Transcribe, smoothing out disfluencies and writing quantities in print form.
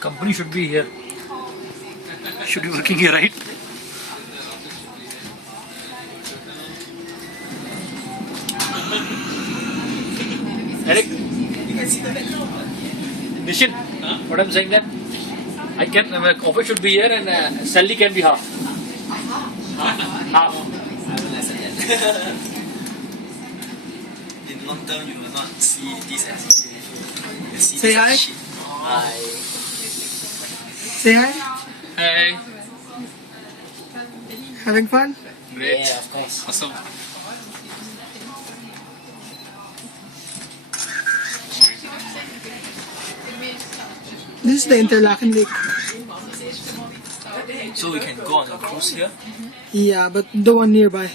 Company should be here. Should be working here, right? Eric? You can see the background. Nishin, what I'm saying that I can, office should be here and salary can be half. Half. I will accept that. In long term, you will not see this as a you will see Say this hi. as shit. Hi. Say hi. Hey. Having fun? Great. Yeah, of course. Awesome. This is the Interlaken Lake. So we can go on a cruise here. Yeah, but the one nearby.